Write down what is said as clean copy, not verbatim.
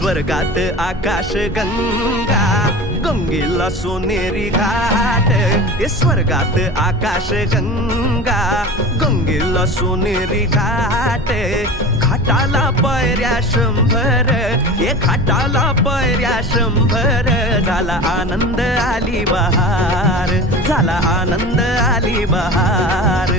स्वर्गात आकाश गंगा, गंगेला सोनेरी घाट. स्वर्गात आकाश गंगा, गंगेला सोनेरी घाट. घाटाला पायऱ्या 100, ये घाटाला पायऱ्या 100. झाला आनंद आली बहार, झाला आनंद आली बहार.